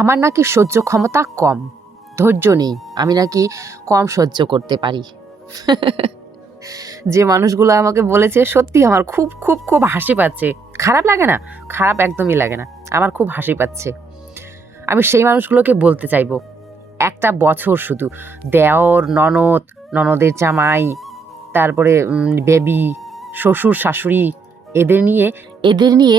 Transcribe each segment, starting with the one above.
আমার নাকি সহ্য ক্ষমতা কম। ধৈর্য নেই, আমি নাকি কম সহ্য করতে পারি। যে মানুষগুলো আমাকে বলেছে, সত্যি আমার খুব খুব খুব হাসি পাচ্ছে। খারাপ লাগে না, খারাপ একদমই লাগে না, আমার খুব হাসি পাচ্ছে। আমি সেই মানুষগুলোকে বলতে চাইব, একটা বছর শুধু, দেওর, ননদ, ননদের জামাই, তারপরে বেবি, শ্বশুর, শাশুড়ি, এদের নিয়ে এদের নিয়ে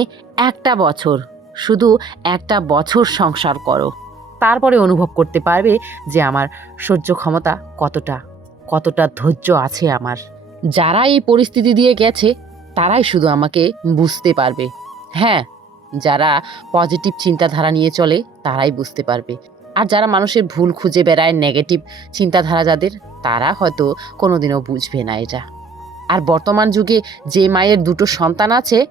একটা বছর। শুধু একটা বছর সংসার করো। তারপরে অনুভব করতে পারবে যে আমার সহ্য ক্ষমতা কতটা কতটা ধৈর্য আছে আমার। যারা এই পরিস্থিতি দিয়ে গেছে, তারাই শুধু আমাকে বুঝতে পারবে। হ্যাঁ যারা পজিটিভ চিন্তাধারা নিয়ে চলে, তারাই বুঝতে পারবে। আর যারা মানুষের ভুল খুঁজে বেড়ায় নেগেটিভ চিন্তাধারা যাদের, তারা হয়তো কোনোদিনও বুঝবে না এটা। আর বর্তমান যুগে যে মায়ের দুটো সন্তান আছে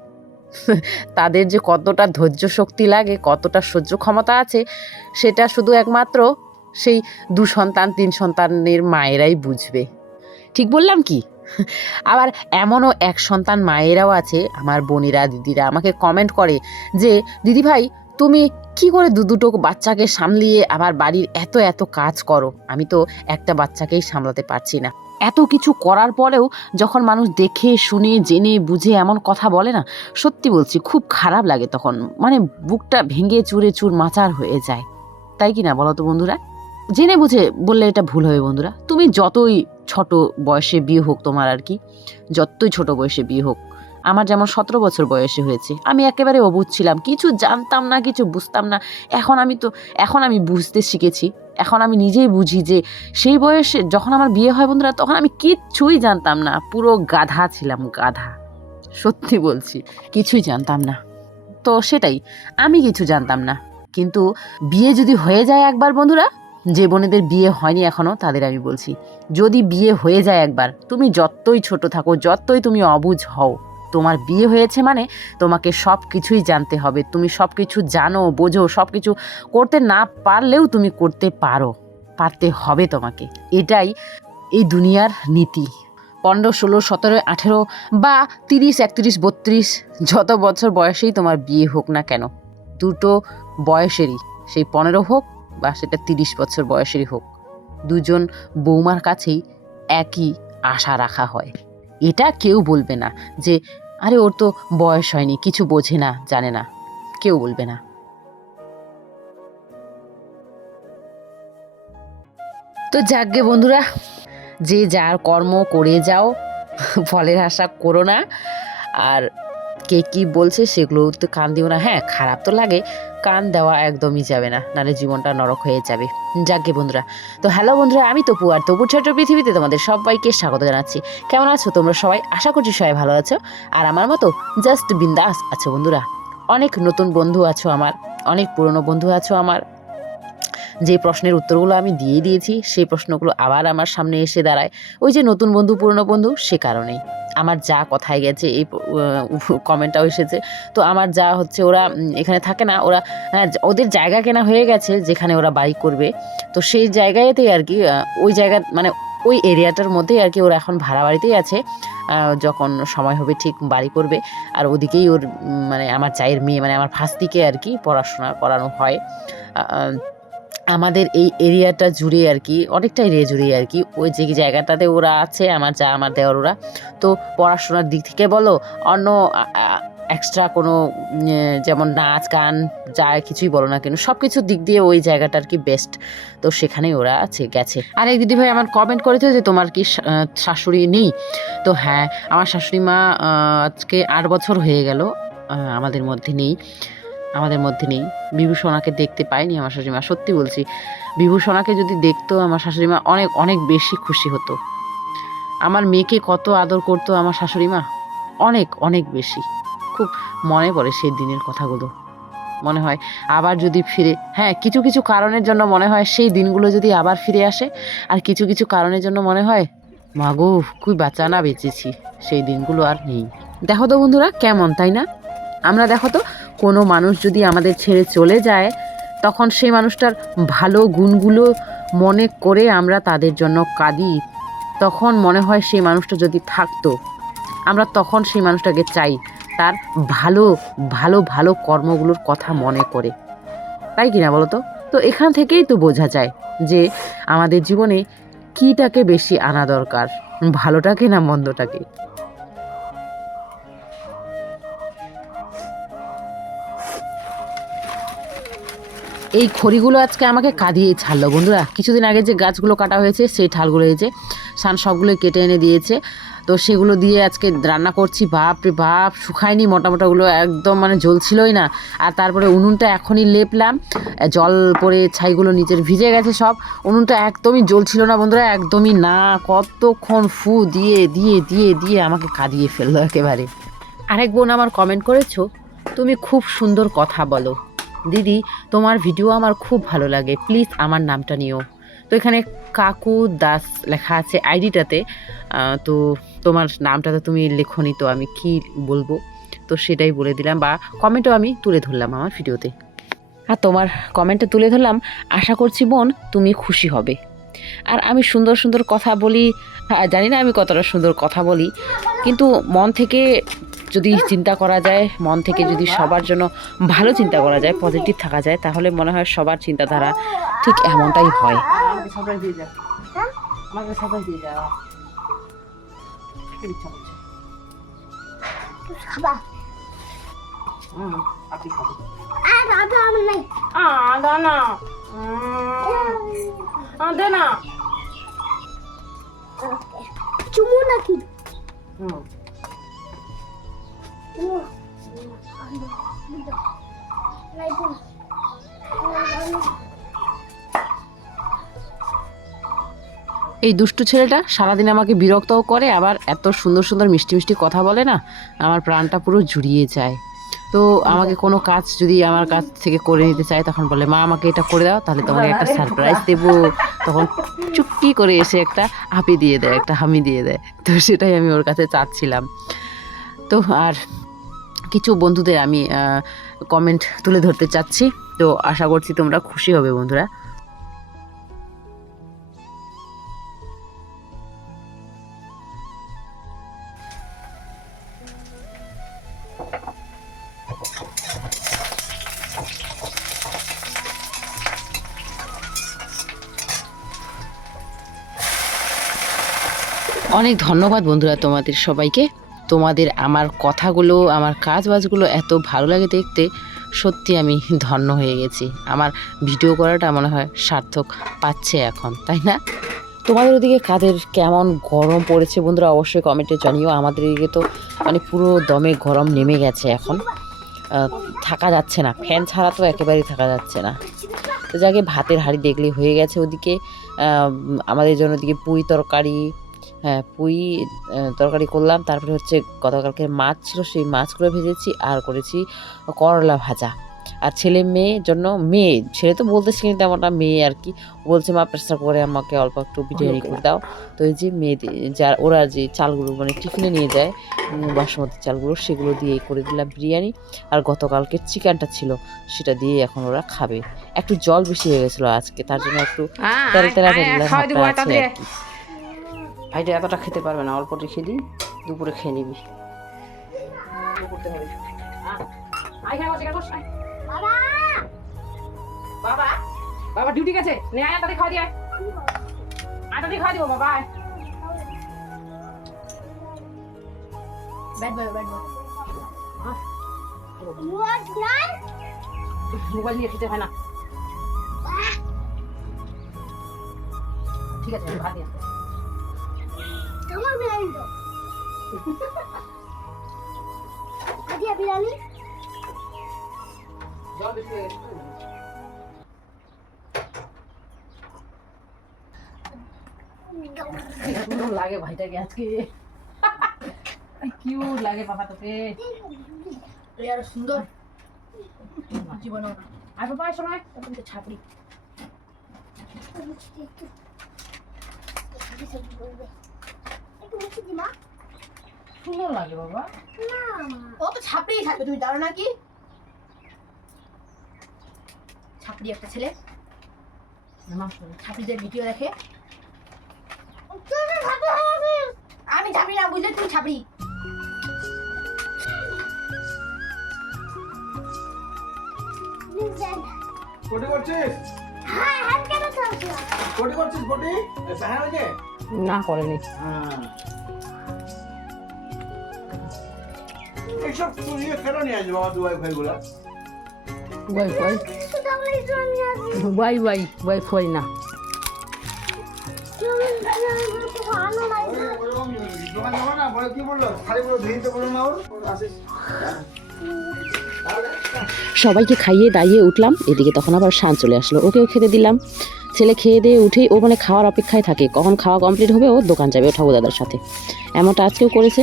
তাদের যে কতটা ধৈর্য শক্তি লাগে, কতটা সহ্য ক্ষমতা আছে, সেটা শুধু একমাত্র সেই দু সন্তান, তিন সন্তানের মায়েরাই বুঝবে। ঠিক বললাম কি? আবার এমনও এক সন্তান মায়েরাও আছে, আমার বোনেরা, দিদিরা আমাকে কমেন্ট করে যে, দিদি ভাই, তুমি কি করে দু দুটো বাচ্চাকে সামলিয়ে আবার বাড়ির এত এত কাজ করো? আমি তো একটা বাচ্চাকেই সামলাতে পারছি না। এত কিছু করার পরেও যখন মানুষ দেখে, শুনে, জেনে, বুঝে এমন কথা বলে না, সত্যি বলছি খুব খারাপ লাগে তখন। মানে বুকটা ভেঙে চুরে চুর মাচার হয়ে যায়। তাই কি না বলো তো বন্ধুরা? জেনে বুঝে বললে এটা ভুল হবে বন্ধুরা। তুমি যতই ছোট বয়সে বিয়ে হোক তোমার আর কি, যতই ছোট বয়সে বিয়ে হোক, আমার যেমন সতেরো বছর বয়সে হয়েছে, আমি একেবারে অবুঝ ছিলাম। কিছু জানতাম না, কিছু বুঝতাম না। এখন আমি তো, এখন আমি বুঝতে শিখেছি। এখন আমি নিজেই বুঝি যে সেই বয়সে যখন আমার বিয়ে হয় বন্ধুরা, তখন আমি কিচ্ছুই জানতাম না। পুরো গাধা ছিলাম, গাধা। সত্যি বলছি, কিছুই জানতাম না। তো সেটাই, আমি কিছু জানতাম না। কিন্তু বিয়ে যদি হয়ে যায় একবার বন্ধুরা, যে বোনেদের বিয়ে হয়নি এখনও তাদের আমি বলছি, যদি বিয়ে হয়ে যায় একবার, তুমি যতই ছোট থাকো, যতই তুমি অবুঝ হও তোমার বিয়ে হয়েছে মানে তোমাকে সব কিছুই জানতে হবে। তুমি সব কিছু জানো, বোঝো সব কিছু করতে না পারলেও তুমি করতে পারো। পারতে হবে তোমাকে। এটাই এই দুনিয়ার নীতি। পনেরো, ষোলো, সতেরো, আঠেরো বা তিরিশ, একত্রিশ, বত্রিশ যত বছর বয়সেই তোমার বিয়ে হোক না কেন, দুটো বয়সেরই। সেই পনেরো হোক বা সেটা তিরিশ বছর বয়সেরই হোক। দুজন বৌমার কাছেই একই আশা রাখা হয়। এটা কেউ বলবে না যে, আরে, ওর তো বয়স হয়নি, কিছু বোঝে না, জানে না। কেউ বলবে না। তো যাকগে বন্ধুরা, যে যার কর্ম করে যাও, ফলের আশা করো না। আর কে কি বলছে সেগুলো তো কান দিও না। হ্যাঁ খারাপ তো লাগে কান দেওয়া একদমই যাবে না, নাহলে জীবনটা নরক হয়ে যাবে। যাকে বন্ধুরা, তো হ্যালো বন্ধুরা, আমি তপু আর তপুর ছোট পৃথিবীতে তোমাদের সবাইকে স্বাগত জানাচ্ছি। কেমন আছো তোমরা সবাই? আশা করছি সবাই ভালো আছো। আর আমার মতো জাস্ট বিন্দাস আছো বন্ধুরা। অনেক নতুন বন্ধু আছো আমার, অনেক পুরনো বন্ধু আছো আমার। যে প্রশ্নের উত্তরগুলো আমি দিয়ে দিয়েছি সেই প্রশ্নগুলো আবার আমার সামনে এসে দাঁড়ায়। ওই যে নতুন বন্ধু পুরনো বন্ধু সে কারণেই। আমার যা কথায় গেছে এই কমেন্টটাও এসেছে। তো আমার যা হচ্ছে ওরা এখানে থাকে না ওরা হ্যাঁ, ওদের জায়গা কেনা হয়ে গেছে যেখানে ওরা বাড়ি করবে। তো সেই জায়গাতেই আর কি ওই জায়গা মানে ওই এরিয়াটার মধ্যেই আর কি ওরা এখন ভাড়া বাড়িতেই আছে। যখন সময় হবে ঠিক বাড়ি করবে। আর ওদিকেই ওর মানে আমার চায়ের মেয়ে মানে আমার ফাস্তিকে আর কি পড়াশোনা করানো হয়। আমাদের এই এরিয়াটা জুড়ে আর কি অনেকটা এরিয়া জুড়ে আর কি ওই যে জায়গাটাতে ওরা আছে, আমার যা আমার দেওয়ার ওরা। তো পড়াশোনার দিক থেকে বলো, অন্য এক্সট্রা কোনো যেমন নাচ, গান, যা কিছুই বলো না কেন সব কিছুর দিক দিয়ে ওই জায়গাটা আর কি বেস্ট তো সেখানেই ওরা আছে, গেছে। আর এক দিদি ভাই আমার কমেন্ট করেছে যে তোমার কি শাশুড়ি নেই? তো হ্যাঁ আমার শাশুড়ি মা আজকে আট বছর হয়ে গেল আমাদের মধ্যে নেই। আমাদের মধ্যে নেই। বিভূষণাকে দেখতে পাইনি আমার শাশুড়িমা, সত্যি বলছি। বিভূষণাকে যদি দেখতো, আমার শাশুড়িমা অনেক অনেক বেশি খুশি হতো। আমার মেয়েকে কত আদর করতো আমার শাশুড়িমা? অনেক অনেক বেশি। খুব মনে পড়ে সেই দিনের কথাগুলো। মনে হয় আবার যদি ফিরে হ্যাঁ কিছু কিছু কারণের জন্য মনে হয় সেই দিনগুলো যদি আবার ফিরে আসে, আর কিছু কিছু কারণের জন্য মনে হয়, মাগো খুব বাচ্চা না বেঁচেছি, সেই দিনগুলো আর নেই। দেখো তো বন্ধুরা, কেমন, তাই না? আমরা দেখো তো কোনো মানুষ যদি আমাদের ছেড়ে চলে যায়, তখন সেই মানুষটার ভালো গুণগুলো মনে করে আমরা তাদের জন্য কাঁদি। তখন মনে হয় সেই মানুষটা যদি থাকতো, আমরা তখন সেই মানুষটাকে চাই, তার ভালো ভালো ভালো কর্মগুলোর কথা মনে করে। তাই কিনা বলো তো? তো এখান থেকেই তো বোঝা যায় যে আমাদের জীবনে কীটাকে বেশি আনা দরকার, ভালোটাকে না মন্দটাকে? এই খড়িগুলো আজকে আমাকে কাঁদিয়ে ছাড়লো, বন্ধুরা। কিছুদিন আগে যে গাছগুলো কাটা হয়েছে, সেই ঠালগুলো হয়েছে সান সবগুলো কেটে এনে দিয়েছে। তো সেগুলো দিয়ে আজকে রান্না করছি, বাপ রে বাপ, শুকায়নি মোটা মোটাগুলো একদম মানে জ্বলছিলই না। আর তারপরে উনুনটা এখনই লেপলাম জল পরে ছাইগুলো নিচের ভিজে গেছে সব। উনুনটা একদমই জ্বলছিল না, বন্ধুরা, একদমই না। কতক্ষণ ফু দিয়ে দিয়ে দিয়ে দিয়ে আমাকে কাঁদিয়ে ফেলল একেবারে। আরেক বোন আমার কমেন্ট করেছ, তুমি খুব সুন্দর কথা বলো। দিদি তোমার ভিডিও আমার খুব ভালো লাগে। প্লিজ আমার নামটা নিও। তো এখানে কাকু দাস লেখা আছে আইডিটাতে। তো তোমার নামটা তো তুমি লেখনি তো আমি কি বলব? তো সেটাই বলে দিলাম বা কমেন্টও আমি তুলে ধরলাম আমার ভিডিওতে আর তোমার কমেন্টে তুলে ধরলাম আশা করছি বোন তুমি খুশি হবে। আর আমি সুন্দর সুন্দর কথা বলি হ্যাঁ, জানি না আমি কতটা সুন্দর কথা বলি কিন্তু মন থেকে যদি চিন্তা করা যায় মন থেকে যদি সবার জন্য ভালো চিন্তা করা যায় পজিটিভ থাকা যায় তাহলে মনে হয় সবার চিন্তাধারা ঠিক এমনটাই হয়। আমাকে সারপ্রাইজ দিয়ে যা আমাকে সারপ্রাইজ দিয়ে যা খেতে ইচ্ছা করছে খাবা? হুম আপনি খাব আর দাদা আমার নাই। আ দা না। আ চুমু নাকি? হুম। এই দুষ্টু ছেলেটা সারাদিন আমাকে বিরক্তও করে, আবার এত সুন্দর সুন্দর মিষ্টি মিষ্টি কথা বলে না, আমার প্রাণটা পুরো জুড়িয়ে যায়। তো আমাকে কোনো কাজ যদি আমার কাছ থেকে করে নিতে চায়, তখন বলে, মা, আমাকে এটা করে দাও, তাহলে তোমাকে একটা সারপ্রাইজ দেবো। তখন চুপটি করে এসে একটা হাপি দিয়ে দেয়, একটা হামি দিয়ে দেয়। তো সেটাই আমি ওর কাছে চাচ্ছিলাম। তো আর কিছু বন্ধুদের আমি কমেন্ট তুলে ধরতে চাচ্ছি। তো আশা করছি তোমরা খুশি হবে বন্ধুরা। অনেক ধন্যবাদ বন্ধুরা তোমাদের সবাইকে। তোমাদের আমার কথাগুলো, আমার কাজ বাজগুলো এত ভালো লাগে দেখতে, সত্যি আমি ধন্য হয়ে গেছি। আমার ভিডিও করাটা মনে হয় সার্থক পাচ্ছে এখন, তাই না? তোমাদের ওদিকে কাদের কেমন গরম পড়েছে বন্ধুরা অবশ্যই কমেন্টে জানিও। আমাদের এদিকে তো মানে পুরো দমে গরম নেমে গেছে এখন। থাকা যাচ্ছে না ফ্যান ছাড়া তো একেবারেই থাকা যাচ্ছে না। তো যাকে ভাতের হাঁড়ি দেখলে হয়ে গেছে ওদিকে। আমাদের জন্য ওদিকে পুঁই তরকারি পুঁই আহ, তরকারি করলাম তারপরে হচ্ছে গতকালকে মাছ ছিল সেই মাছগুলো ভেজেছি আর করেছি করলা ভাজা। আর ছেলে মেয়ের জন্য মেয়ে ছেলে তো বলতেছি কিন্তু তেমনটা মেয়ে আর কি। বলছে মা প্রেসার করে আমাকে অল্প একটু বিরিয়ানি করে দাও। তো এই যে মেয়েদের যার ওরা যে চালগুলো মানে টিফিনে নিয়ে যায় বাসমতি চালগুলো সেগুলো দিয়ে করে দিলাম বিরিয়ানি। আর গতকালকে চিকেনটা ছিল সেটা দিয়ে এখন ওরা খাবে। একটু জল বেশি হয়ে গেছিল আজকে তার জন্য একটু তেল তেলা তেলা ভাইটা এতটা খেতে পারবে না অল্প রেখে দিই দুপুরে খেয়ে নিবি। বাবা বাবা বাবা ডিউটি গেছে। নে আয় তাদের খাওয়া দিয়ে আটা দিয়ে খাওয়া দিব বাবা bad boy bad boy mobile নিয়ে খেতে হয় না। ঠিক আছে ভাত দিয়ে তোমার বিরিয়ানি তো। আদিয়া তো। সুন্দর লাগে ভাইটাকে আজকে? কিউট লাগে বাবা তোকে। আর সুন্দর। জীবনও না আর বাবা শোনায় ছাপড়ি সুন্দর লাগে বাবা ও তো ছাপড়ি থাকবে তুমি জানো না কি ছাপড়ি একটা ছেলে। ছাপড়িদের ভিডিও দেখে আমি ছাপড়ি না বুঝলে তুমি ছাপড়ি পটি করছিস? হ্যাঁ হ্যাঁ কেন চলছে পটি করছিস? পটি হ্যাঁ ওই যে না করেনি। এইসব তুই কেন নিয়ে আসবি বাবা দুবাই ভাইগুলো ওয়াইফাই শুধু আমরা একটু আমি আসি ওয়াই ওয়াই ওয়াইফাই না। সবাইকে খাইয়ে দাইয়ে উঠলাম এদিকে তখন আবার শান চলে আসলো ওকেও খেতে দিলাম। ছেলে খেয়ে দিয়ে উঠেই ও মানে খাওয়ার অপেক্ষায় থাকে। কখন খাওয়া কমপ্লিট হবে ও দোকান যাবে ও ঠাকুর দাদার সাথে। এমনটা আজকেও করেছে।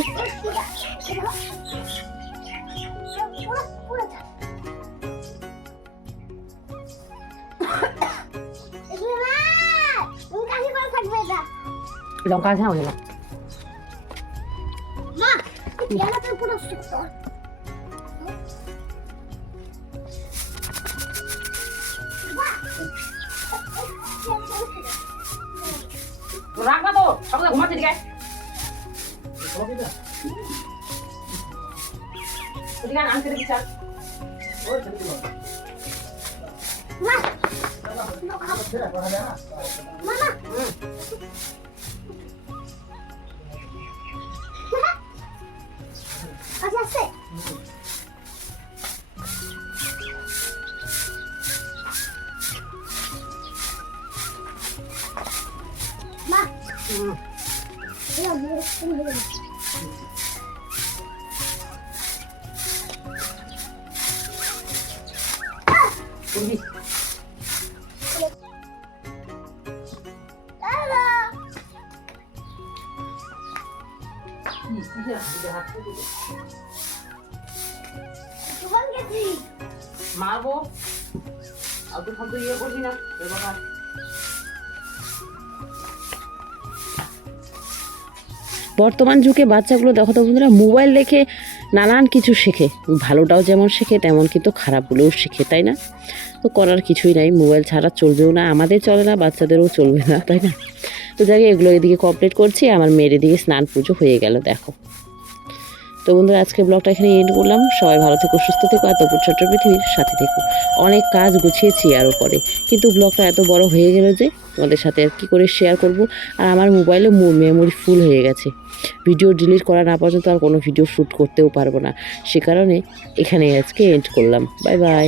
লঙ্কা আছে না রাখ না তো সকালে ঘুমাচ্ছি দিকে ওদিকে মারবো? আর তো ফালতু ইয়ে করবি না। এ বর্তমান যুগে বাচ্চাগুলো দেখো তো বন্ধুরা, মোবাইল দেখে নানান কিছু শেখে। ভালোটাও যেমন শেখে, তেমন কিন্তু খারাপগুলোও শেখে, তাই না? তো করার কিছুই নাই, মোবাইল ছাড়া চলবেও না, আমাদের চলে না, বাচ্চাদেরও চলবে না, তাই না? তো যাকে এগুলো এদিকে কমপ্লিট করছি, আমার মেয়ের এদিকে স্নান পুজো হয়ে গেল, দেখো। তো বন্ধুরা আজকে ব্লগটা এখানে এন্ড করলাম। সবাই ভালো থেকো, সুস্থ থেকো, আর তপুর ছোট্ট পৃথিবীর সাথে থেকো। অনেক কাজ গুছিয়েছি আরও পরে কিন্তু ব্লগটা এত বড় হয়ে গেল যে তোমাদের সাথে আর কী করে শেয়ার করব। আর আমার মোবাইলে মেমোরি ফুল হয়ে গেছে। ভিডিও ডিলিট করা না পর্যন্ত আর কোনো ভিডিও শ্যুট করতেও পারব না। সে কারণে এখানে আজকে এন্ড করলাম। Bye bye